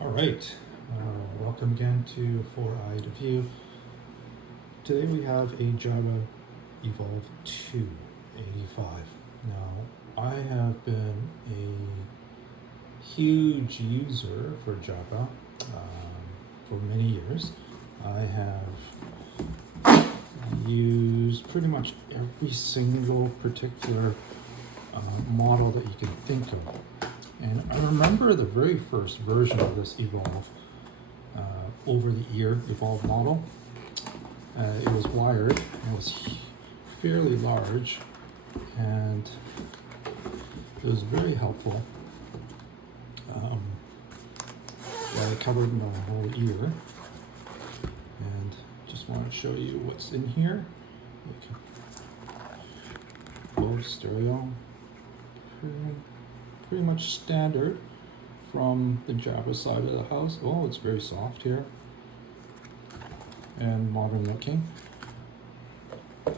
All right, welcome again to Four-Eyed View. Today we have a Jabra Evolve2 85. Now, I have been a huge user for Jabra for many years. I have used pretty much every single particular model that you can think of. And I remember the very first version of this Evolve over-the-ear Evolve model. It was wired, it was fairly large, and it was very helpful. It covered my whole ear, and just want to show you what's in here. Bose stereo, pretty much standard from the Jabra side of the house. Oh, it's very soft here and modern looking. I'll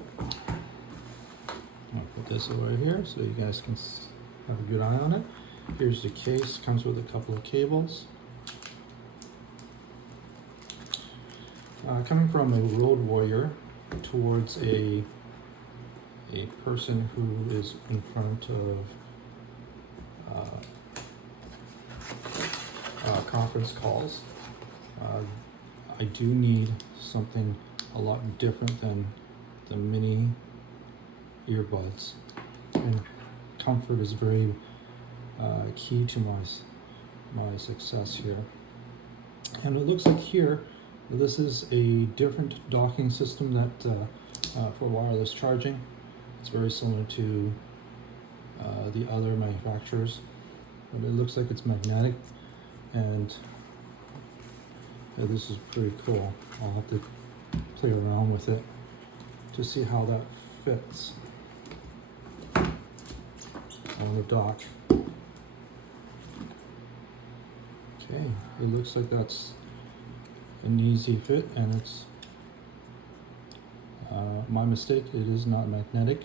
put this away here so you guys can have a good eye on it. Here's the case, comes with a couple of cables. Coming from a road warrior towards a person who is in front of conference calls, I do need something a lot different than the mini earbuds, and comfort is very key to my success here. And it looks like here this is a different docking system that for wireless charging. It's very similar to the other manufacturers, but it looks like it's magnetic, and this is pretty cool. I'll have to play around with it to see how that fits on the dock. Okay, it looks like that's an easy fit, and it's my mistake, it is not magnetic.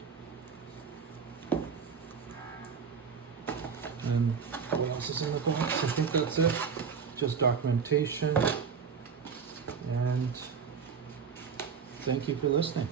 And what else is in the box? I think that's it. Just documentation. And thank you for listening.